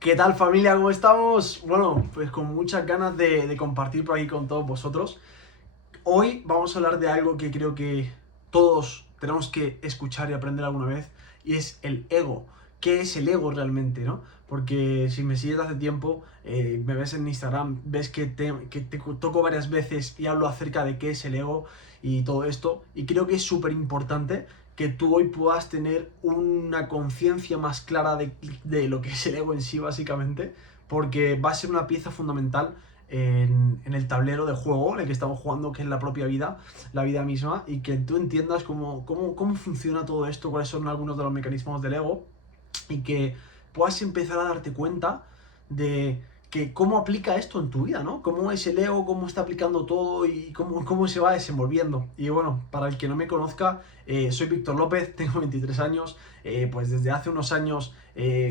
¿Qué tal, familia? ¿Cómo estamos? Bueno, pues con muchas ganas de compartir por aquí con todos vosotros. Hoy vamos a hablar de algo que creo que todos tenemos que escuchar y aprender alguna vez, y es el ego. ¿Qué es el ego realmente, no? Porque si me sigues hace tiempo, me ves en Instagram, ves que te toco varias veces y hablo acerca de qué es el ego y todo esto. Y creo que es súper importante que tú hoy puedas tener una conciencia más clara de lo que es el ego en sí, básicamente, porque va a ser una pieza fundamental en el tablero de juego en el que estamos jugando, que es la propia vida, la vida misma, y que tú entiendas cómo funciona todo esto, cuáles son algunos de los mecanismos del ego, y que puedas empezar a darte cuenta de que cómo aplica esto en tu vida, ¿no? Cómo es el ego, cómo está aplicando todo y cómo se va desenvolviendo. Y bueno, para el que no me conozca, soy Víctor López, tengo 23 años, pues desde hace unos años,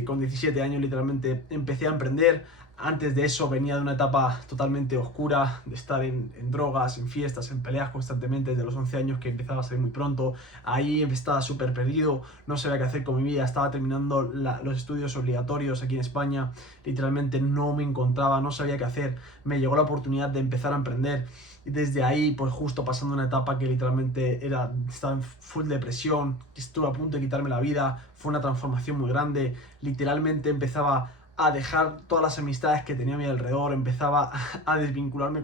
con 17 años literalmente, empecé a emprender. Antes de eso venía de una etapa totalmente oscura, de estar en drogas, en fiestas, en peleas constantemente, desde los 11 años, que empezaba a salir muy pronto. Ahí estaba súper perdido, no sabía qué hacer con mi vida, estaba terminando los estudios obligatorios aquí en España, literalmente no me encontraba, no sabía qué hacer. Me llegó la oportunidad de empezar a emprender, y desde ahí, pues justo pasando una etapa que literalmente estaba en full depresión, estuve a punto de quitarme la vida, fue una transformación muy grande. Literalmente empezaba a dejar todas las amistades que tenía a mi alrededor, empezaba a desvincularme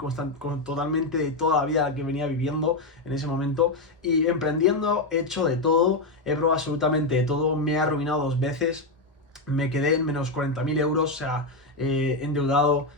totalmente de toda la vida que venía viviendo en ese momento, y emprendiendo he hecho de todo, he probado absolutamente de todo, me he arruinado 2 veces, me quedé en menos 40.000 euros, o sea, endeudado, o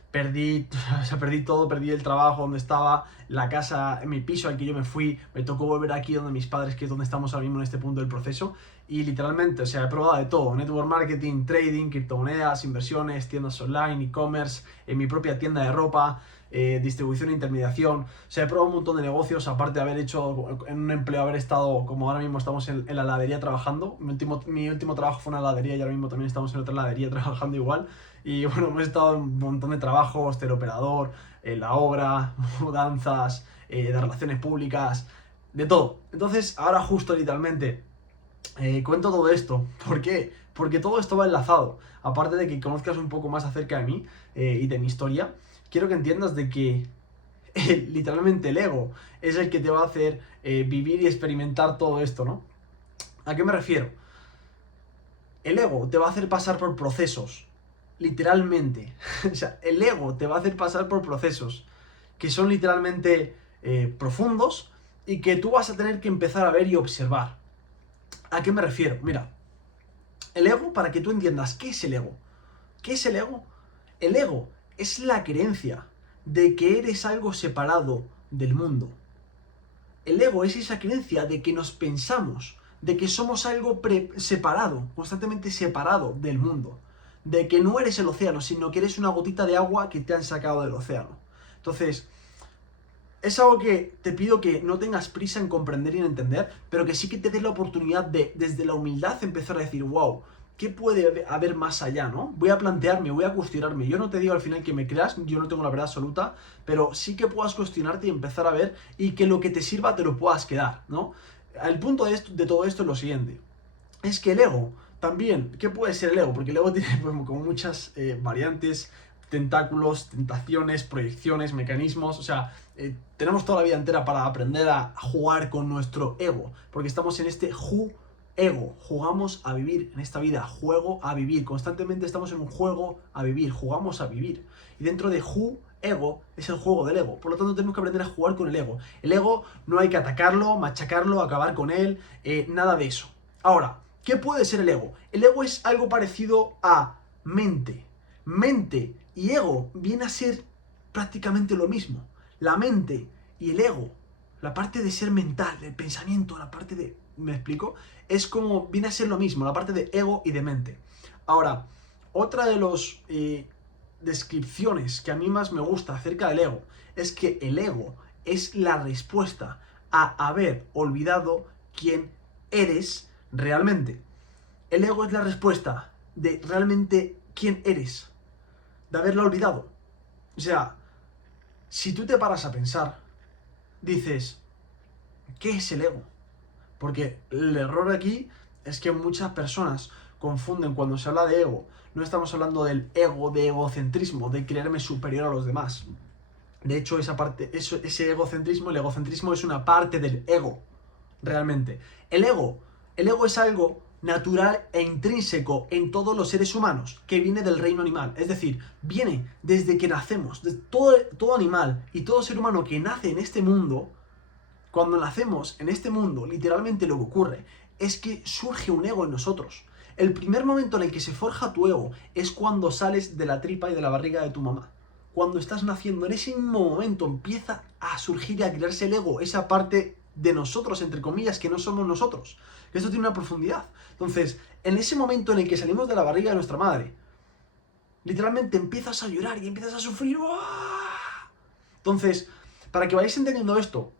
sea, perdí todo, perdí el trabajo donde estaba, la casa, mi piso al que yo me fui, me tocó volver aquí donde mis padres, que es donde estamos ahora mismo en este punto del proceso, y literalmente, o sea, he probado de todo: network marketing, trading, criptomonedas, inversiones, tiendas online, e-commerce, en mi propia tienda de ropa, distribución e intermediación. O sea, he probado un montón de negocios, aparte de haber hecho en un empleo, haber estado, como ahora mismo estamos en la heladería trabajando. Mi último trabajo fue una heladería, y ahora mismo también estamos en otra heladería trabajando igual. Y bueno, hemos estado en un montón de trabajos: teleoperador, la obra, mudanzas, de relaciones públicas, de todo. Entonces, ahora justo literalmente cuento todo esto. ¿Por qué? Porque todo esto va enlazado. Aparte de que conozcas un poco más acerca de mí, y de mi historia, quiero que entiendas de que literalmente el ego es el que te va a hacer vivir y experimentar todo esto, ¿no? ¿A qué me refiero? El ego te va a hacer pasar por procesos, literalmente. O sea, el ego te va a hacer pasar por procesos que son literalmente profundos, y que tú vas a tener que empezar a ver y observar. ¿A qué me refiero? Mira, el ego, para que tú entiendas qué es el ego. ¿Qué es el ego? El ego es la creencia de que eres algo separado del mundo. El ego es esa creencia de que nos pensamos, de que somos algo separado, constantemente separado del mundo. De que no eres el océano, sino que eres una gotita de agua que te han sacado del océano. Entonces, es algo que te pido que no tengas prisa en comprender y en entender, pero que sí que te des la oportunidad de, desde la humildad, empezar a decir: wow, ¿qué puede haber más allá, no? Voy a plantearme, voy a cuestionarme. Yo no te digo al final que me creas, yo no tengo la verdad absoluta, pero sí que puedas cuestionarte y empezar a ver, y que lo que te sirva te lo puedas quedar, ¿no? El punto de todo esto es lo siguiente: es que el ego, también, ¿qué puede ser el ego? Porque el ego tiene, pues, como muchas variantes, tentáculos, tentaciones, proyecciones, mecanismos. O sea, tenemos toda la vida entera para aprender a jugar con nuestro ego, porque estamos en este ego, jugamos a vivir en esta vida, juego a vivir, constantemente estamos en un juego a vivir, jugamos a vivir. Y dentro de ego es el juego del ego, por lo tanto tenemos que aprender a jugar con el ego. El ego no hay que atacarlo, machacarlo, acabar con él, nada de eso. Ahora, ¿qué puede ser el ego? El ego es algo parecido a mente. Mente y ego viene a ser prácticamente lo mismo. La mente y el ego, la parte de ser mental, del pensamiento, la parte de... ¿Me explico? Es como viene a ser lo mismo, la parte de ego y de mente. Ahora, otra de las descripciones que a mí más me gusta acerca del ego es que el ego es la respuesta a haber olvidado quién eres realmente. El ego es la respuesta de realmente quién eres, de haberlo olvidado. O sea, si tú te paras a pensar, dices: ¿qué es el ego? Porque el error aquí es que muchas personas, confunden cuando se habla de ego. No estamos hablando del ego, de egocentrismo, de creerme superior a los demás. De hecho, ese egocentrismo, el egocentrismo es una parte del ego, realmente. El ego es algo natural e intrínseco en todos los seres humanos, que viene del reino animal. Es decir, viene desde que nacemos. De todo animal y todo ser humano que nace en este mundo, cuando nacemos en este mundo, literalmente lo que ocurre es que surge un ego en nosotros. El primer momento en el que se forja tu ego es cuando sales de la tripa y de la barriga de tu mamá. Cuando estás naciendo, en ese mismo momento empieza a surgir y a crearse el ego, esa parte de nosotros, entre comillas, que no somos nosotros. Esto tiene una profundidad. Entonces, en ese momento en el que salimos de la barriga de nuestra madre, literalmente empiezas a llorar y empiezas a sufrir. ¡Uah! Entonces, para que vayáis entendiendo esto,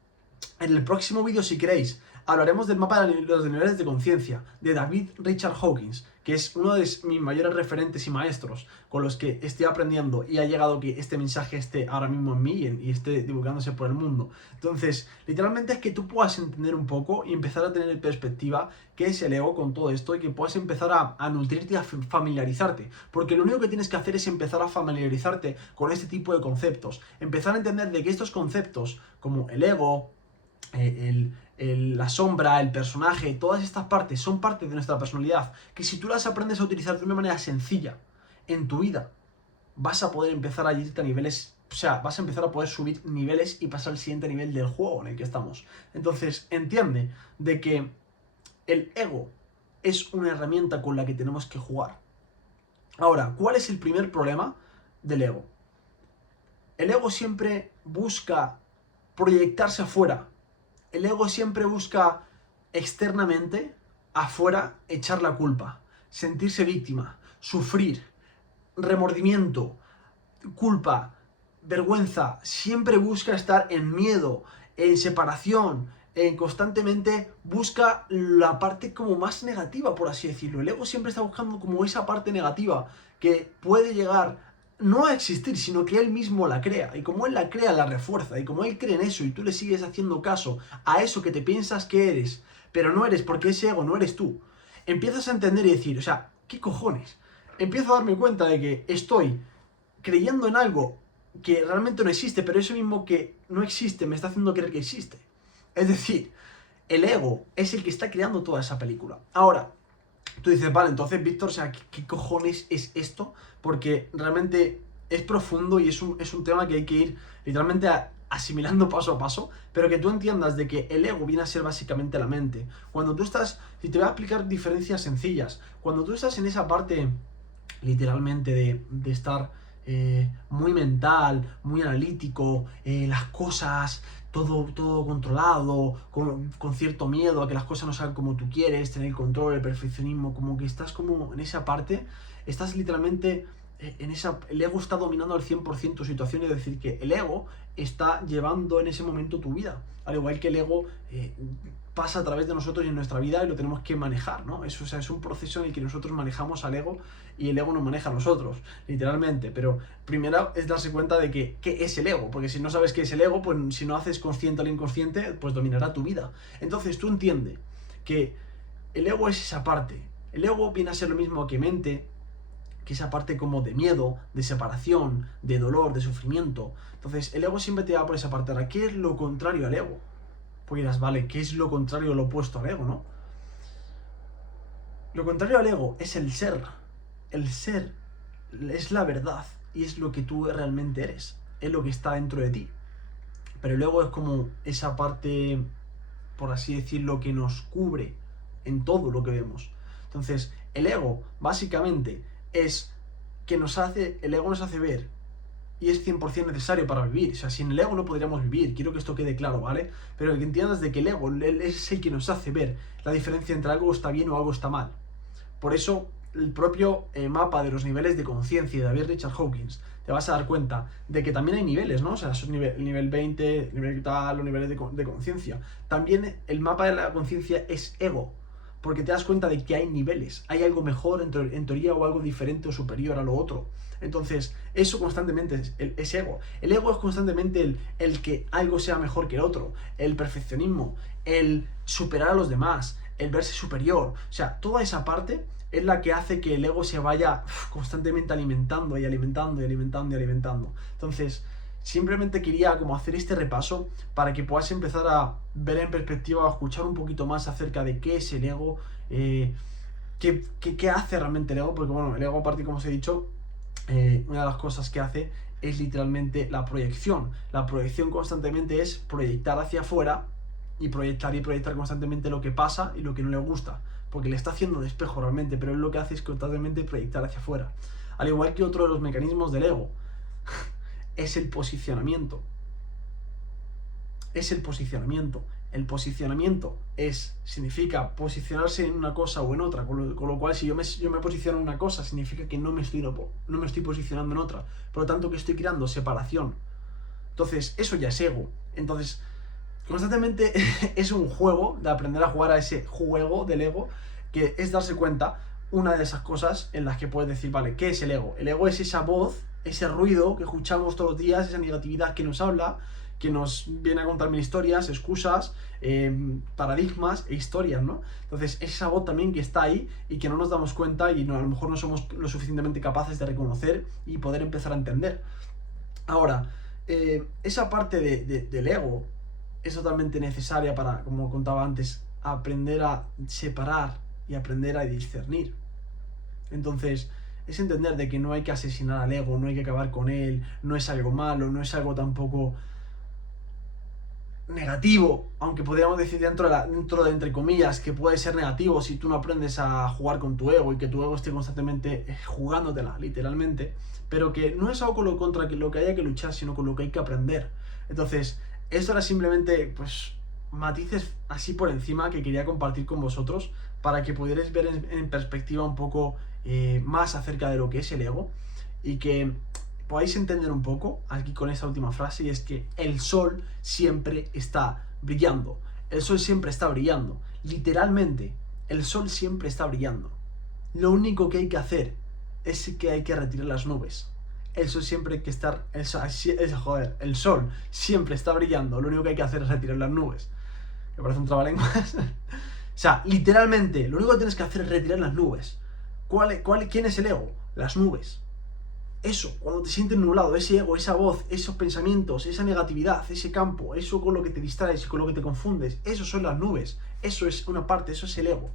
en el próximo vídeo, si queréis, hablaremos del mapa de los niveles de conciencia, de David Richard Hawkins, que es uno de mis mayores referentes y maestros con los que estoy aprendiendo y ha llegado que este mensaje esté ahora mismo en mí y esté divulgándose por el mundo. Entonces, literalmente es que tú puedas entender un poco y empezar a tener perspectiva qué es el ego con todo esto y que puedas empezar a nutrirte y a familiarizarte. Porque lo único que tienes que hacer es empezar a familiarizarte con este tipo de conceptos. Empezar a entender de que estos conceptos, como el ego, la sombra, el personaje, todas estas partes son parte de nuestra personalidad, que si tú las aprendes a utilizar de una manera sencilla en tu vida, vas a poder empezar a irte a niveles, o sea, vas a empezar a poder subir niveles y pasar al siguiente nivel del juego en el que estamos. Entonces, entiende de que el ego es una herramienta con la que tenemos que jugar. Ahora, ¿cuál es el primer problema del ego? El ego siempre busca proyectarse afuera. El ego siempre busca externamente, afuera, echar la culpa, sentirse víctima, sufrir, remordimiento, culpa, vergüenza. Siempre busca estar en miedo, en separación, constantemente busca la parte como más negativa, por así decirlo. El ego siempre está buscando como esa parte negativa que puede llegar no a existir, sino que él mismo la crea. Y como él la crea, la refuerza. Y como él cree en eso y tú le sigues haciendo caso a eso que te piensas que eres, pero no eres porque ese ego no eres tú, empiezas a entender y decir, o sea, ¿qué cojones? Empiezo a darme cuenta de que estoy creyendo en algo que realmente no existe, pero eso mismo que no existe me está haciendo creer que existe. Es decir, el ego es el que está creando toda esa película. Ahora, tú dices, vale, entonces, Víctor, o sea, ¿qué cojones es esto? Porque realmente es profundo y es un tema que hay que ir literalmente asimilando paso a paso, pero que tú entiendas de que el ego viene a ser básicamente la mente. Cuando tú estás, si te voy a explicar diferencias sencillas, cuando tú estás en esa parte literalmente de estar muy mental, muy analítico, las cosas, todo controlado, con cierto miedo a que las cosas no salgan como tú quieres, tener el control, el perfeccionismo, como que estás como en esa parte, estás literalmente en esa, el ego está dominando al 100% tu situación, es decir, que el ego está llevando en ese momento tu vida, al igual que el ego pasa a través de nosotros y en nuestra vida y lo tenemos que manejar, ¿no? Eso, o sea, es un proceso en el que nosotros manejamos al ego y el ego nos maneja a nosotros, literalmente. Pero primero es darse cuenta de qué es el ego, porque si no sabes qué es el ego, pues si no haces consciente al inconsciente, pues dominará tu vida. Entonces tú entiendes que el ego es esa parte. El ego viene a ser lo mismo que mente, que esa parte como de miedo, de separación, de dolor, de sufrimiento. Entonces el ego siempre te va por esa parte. Ahora, ¿qué es lo contrario al ego? Pues dirás, vale, ¿qué es lo contrario, lo opuesto al ego, no? Lo contrario al ego es el ser. El ser es la verdad y es lo que tú realmente eres. Es lo que está dentro de ti. Pero el ego es como esa parte, por así decirlo, que nos cubre en todo lo que vemos. Entonces, el ego, básicamente, es que el ego nos hace ver y es 100% necesario para vivir. O sea, sin el ego no podríamos vivir. Quiero que esto quede claro, ¿vale? Pero que entiendas de que el ego es el que nos hace ver la diferencia entre algo está bien o algo está mal. Por eso, el propio mapa de los niveles de conciencia de David Richard Hawkins, te vas a dar cuenta de que también hay niveles, ¿no? O sea, son nivel 20, nivel tal, los niveles de conciencia. También el mapa de la conciencia es ego, porque te das cuenta de que hay niveles, hay algo mejor en teoría o algo diferente o superior a lo otro. Entonces, eso constantemente es ego. El ego es constantemente el que algo sea mejor que el otro, el perfeccionismo, el superar a los demás, el verse superior. O sea, toda esa parte es la que hace que el ego se vaya constantemente alimentando y alimentando y alimentando y alimentando. Entonces, simplemente quería como hacer este repaso para que puedas empezar a ver en perspectiva, a escuchar un poquito más acerca de qué es el ego, qué hace realmente el ego, porque bueno, el ego, aparte, como os he dicho, una de las cosas que hace es literalmente la proyección. La proyección constantemente es proyectar hacia afuera y proyectar constantemente lo que pasa y lo que no le gusta, porque le está haciendo de espejo realmente, pero él lo que hace es constantemente proyectar hacia afuera. Al igual que otro de los mecanismos del ego es el posicionamiento. Es el posicionamiento. El posicionamiento significa posicionarse en una cosa o en otra, con lo cual si yo me posiciono en una cosa, significa que no me estoy posicionando en otra, por lo tanto que estoy creando separación. Entonces, eso ya es ego. Entonces, constantemente es un juego de aprender a jugar a ese juego del ego, que es darse cuenta una de esas cosas en las que puedes decir, vale, ¿qué es el ego? El ego es esa voz, ese ruido que escuchamos todos los días, esa negatividad que nos habla, que nos viene a contar mil historias, excusas, paradigmas e historias, ¿no? Entonces, esa voz también que está ahí y que no nos damos cuenta y a lo mejor no somos lo suficientemente capaces de reconocer y poder empezar a entender. Ahora, esa parte del ego es totalmente necesaria para, como contaba antes, aprender a separar y aprender a discernir. Entonces, es entender de que no hay que asesinar al ego, no hay que acabar con él, no es algo malo, no es algo tampoco negativo, aunque podríamos decir dentro de entre comillas que puede ser negativo si tú no aprendes a jugar con tu ego y que tu ego esté constantemente jugándotela, literalmente, pero que no es algo contra lo que haya que luchar, sino con lo que hay que aprender. Entonces, esto era simplemente, pues, matices así por encima que quería compartir con vosotros para que pudierais ver en perspectiva un poco más acerca de lo que es el ego y que podáis entender un poco aquí con esta última frase, y es que el sol siempre está brillando. El sol siempre está brillando. Literalmente, el sol siempre está brillando. Lo único que hay que hacer es que hay que retirar las nubes. El sol siempre hay que estar... el sol siempre está brillando. Lo único que hay que hacer es retirar las nubes. Me parece un trabalenguas. O sea, literalmente, lo único que tienes que hacer es retirar las nubes. ¿Quién es el ego? Las nubes. Eso, cuando te sientes nublado, ese ego, esa voz, esos pensamientos, esa negatividad, ese campo, eso con lo que te distraes y con lo que te confundes, eso son las nubes, eso es una parte, eso es el ego.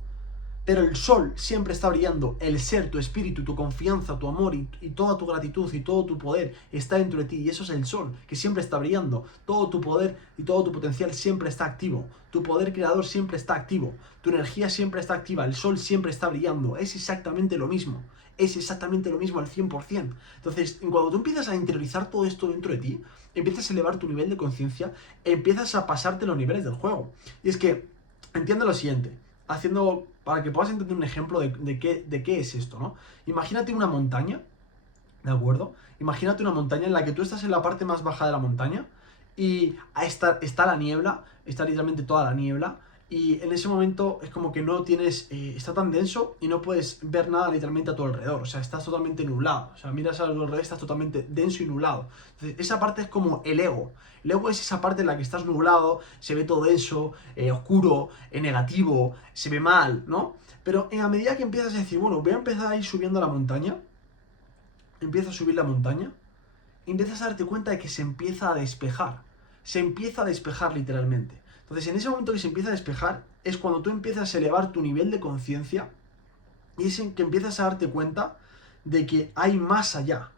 Pero el sol siempre está brillando, el ser, tu espíritu, tu confianza, tu amor y toda tu gratitud y todo tu poder está dentro de ti, y eso es el sol, que siempre está brillando. Todo tu poder y todo tu potencial siempre está activo, tu poder creador siempre está activo, tu energía siempre está activa, el sol siempre está brillando, es exactamente lo mismo. Es exactamente lo mismo al 100%. Entonces, cuando tú empiezas a interiorizar todo esto dentro de ti, empiezas a elevar tu nivel de conciencia, empiezas a pasarte los niveles del juego. Y es que, entiende lo siguiente, para que puedas entender un ejemplo de qué es esto, ¿no? Imagínate una montaña, ¿de acuerdo? Imagínate una montaña en la que tú estás en la parte más baja de la montaña y está la niebla, está literalmente toda la niebla, y en ese momento es como que no tienes, está tan denso y no puedes ver nada literalmente a tu alrededor, o sea, estás totalmente nublado, o sea, miras a tu alrededor, estás totalmente denso y nublado. Entonces, esa parte es como el ego. El ego es esa parte en la que estás nublado, se ve todo denso, oscuro, negativo, se ve mal, ¿no? Pero a medida que empiezas a decir, bueno, voy a empezar a ir subiendo la montaña, empiezas a subir la montaña, y empiezas a darte cuenta de que se empieza a despejar. Se empieza a despejar literalmente. Entonces, en ese momento que se empieza a despejar, es cuando tú empiezas a elevar tu nivel de conciencia y es en que empiezas a darte cuenta de que hay más allá.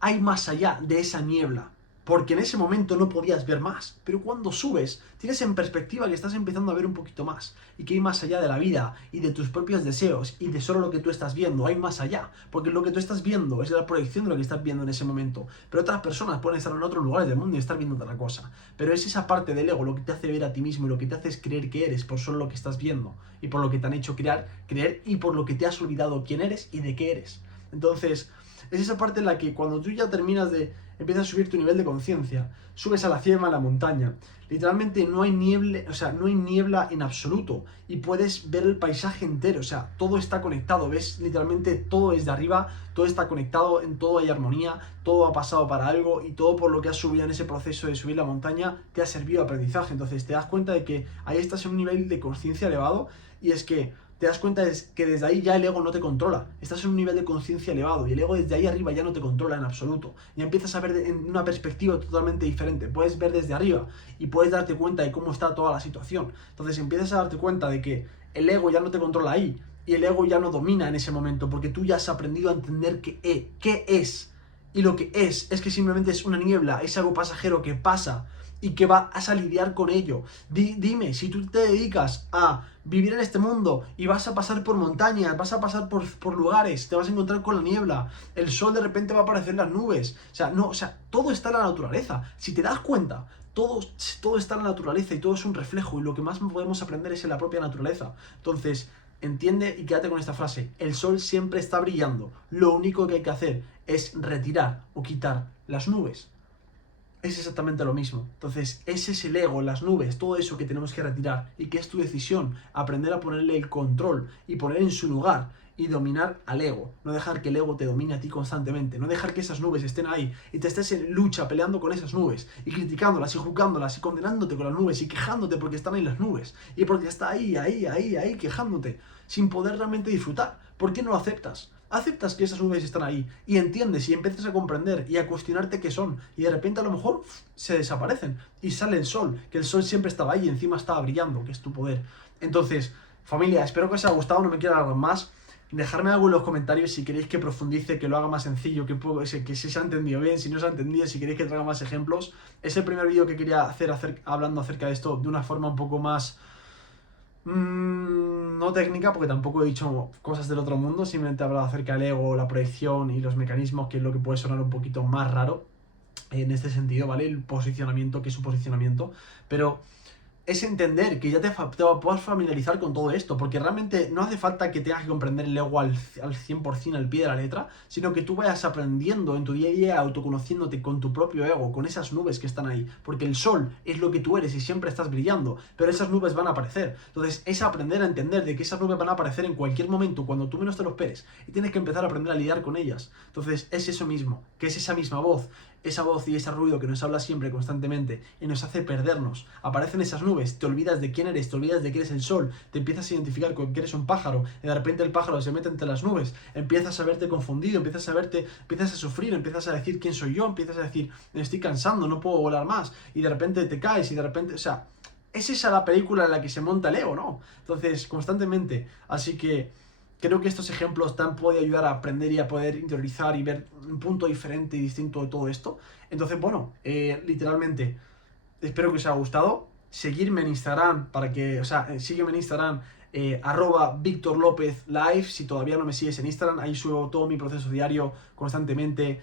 Hay más allá de esa niebla. Porque en ese momento no podías ver más. Pero cuando subes, tienes en perspectiva que estás empezando a ver un poquito más. Y que hay más allá de la vida y de tus propios deseos y de solo lo que tú estás viendo. Hay más allá. Porque lo que tú estás viendo es la proyección de lo que estás viendo en ese momento. Pero otras personas pueden estar en otros lugares del mundo y estar viendo otra cosa. Pero es esa parte del ego lo que te hace ver a ti mismo y lo que te hace es creer que eres por solo lo que estás viendo. Y por lo que te han hecho creer y por lo que te has olvidado quién eres y de qué eres. Entonces, es esa parte en la que cuando tú ya empiezas a subir tu nivel de conciencia, subes a la cima de la montaña, literalmente no hay niebla en absoluto y puedes ver el paisaje entero, o sea, todo está conectado, ves literalmente todo desde arriba, todo está conectado, en todo hay armonía, todo ha pasado para algo y todo por lo que has subido en ese proceso de subir la montaña te ha servido de aprendizaje. Entonces te das cuenta de que ahí estás en un nivel de conciencia elevado, y es que te das cuenta es que desde ahí ya el ego no te controla. Estás en un nivel de conciencia elevado y el ego desde ahí arriba ya no te controla en absoluto. Ya empiezas a ver en una perspectiva totalmente diferente. Puedes ver desde arriba y puedes darte cuenta de cómo está toda la situación. Entonces empiezas a darte cuenta de que el ego ya no te controla ahí y el ego ya no domina en ese momento porque tú ya has aprendido a entender qué es. Y lo que es que simplemente es una niebla, es algo pasajero que pasa y que vas a lidiar con ello. Dime, si tú te dedicas a vivir en este mundo y vas a pasar por montañas, vas a pasar por lugares, te vas a encontrar con la niebla, el sol de repente va a aparecer en las nubes, todo está en la naturaleza. Si te das cuenta, todo está en la naturaleza y todo es un reflejo y lo que más podemos aprender es en la propia naturaleza. Entonces, entiende y quédate con esta frase, el sol siempre está brillando, lo único que hay que hacer es retirar o quitar las nubes. Es exactamente lo mismo. Entonces, ese es el ego, las nubes, todo eso que tenemos que retirar y que es tu decisión, aprender a ponerle el control y poner en su lugar y dominar al ego. No dejar que el ego te domine a ti constantemente, no dejar que esas nubes estén ahí y te estés en lucha peleando con esas nubes y criticándolas y juzgándolas y condenándote con las nubes y quejándote porque están ahí las nubes y porque está ahí quejándote sin poder realmente disfrutar. ¿Por qué no lo aceptas? Aceptas que esas nubes están ahí y entiendes y empiezas a comprender y a cuestionarte qué son y de repente a lo mejor se desaparecen y sale el sol, que el sol siempre estaba ahí y encima estaba brillando, que es tu poder. Entonces, familia, espero que os haya gustado, no me quiero alargar más. Dejadme algo en los comentarios si queréis que profundice, que lo haga más sencillo, que si se ha entendido bien, si no se ha entendido, si queréis que traiga más ejemplos. Es el primer vídeo que quería hacer hablando acerca de esto de una forma un poco más... no técnica, porque tampoco he dicho cosas del otro mundo, simplemente he hablado acerca del ego, la proyección y los mecanismos, que es lo que puede sonar un poquito más raro en este sentido, ¿vale? El posicionamiento, que es su posicionamiento, pero es entender que ya te puedas familiarizar con todo esto, porque realmente no hace falta que tengas que comprender el ego al 100% al pie de la letra, sino que tú vayas aprendiendo en tu día a día, autoconociéndote con tu propio ego, con esas nubes que están ahí, porque el sol es lo que tú eres y siempre estás brillando, pero esas nubes van a aparecer. Entonces es aprender a entender de que esas nubes van a aparecer en cualquier momento, cuando tú menos te lo esperes, y tienes que empezar a aprender a lidiar con ellas. Entonces es eso mismo, que es esa misma voz, esa voz y ese ruido que nos habla siempre constantemente y nos hace perdernos. Aparecen esas nubes, te olvidas de quién eres, te olvidas de que eres el sol, te empiezas a identificar con que eres un pájaro y de repente el pájaro se mete entre las nubes, empiezas a verte confundido, empiezas a sufrir, empiezas a decir quién soy yo, empiezas a decir me estoy cansando, no puedo volar más y de repente te caes y de repente, es esa la película en la que se monta el ego, ¿no? Entonces, constantemente, así que creo que estos ejemplos te pueden ayudar a aprender y a poder interiorizar y ver un punto diferente y distinto de todo esto. Entonces, bueno, literalmente, espero que os haya gustado. Seguirme en Instagram sígueme en Instagram, @Víctor López Live, si todavía no me sigues en Instagram, ahí subo todo mi proceso diario constantemente,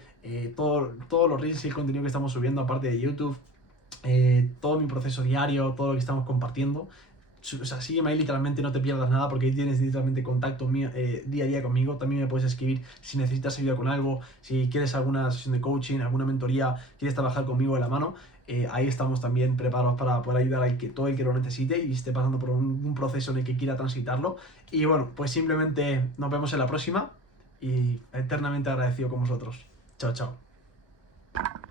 todos los reels y el contenido que estamos subiendo, aparte de YouTube, todo mi proceso diario, todo lo que estamos compartiendo. Sígueme ahí literalmente, no te pierdas nada porque ahí tienes literalmente contacto mío, día a día conmigo. También me puedes escribir si necesitas ayuda con algo, si quieres alguna sesión de coaching, alguna mentoría, quieres trabajar conmigo de la mano. Ahí estamos también preparados para poder ayudar a todo el que lo necesite y esté pasando por un proceso en el que quiera transitarlo. Y bueno, pues simplemente nos vemos en la próxima y eternamente agradecido con vosotros. Chao, chao.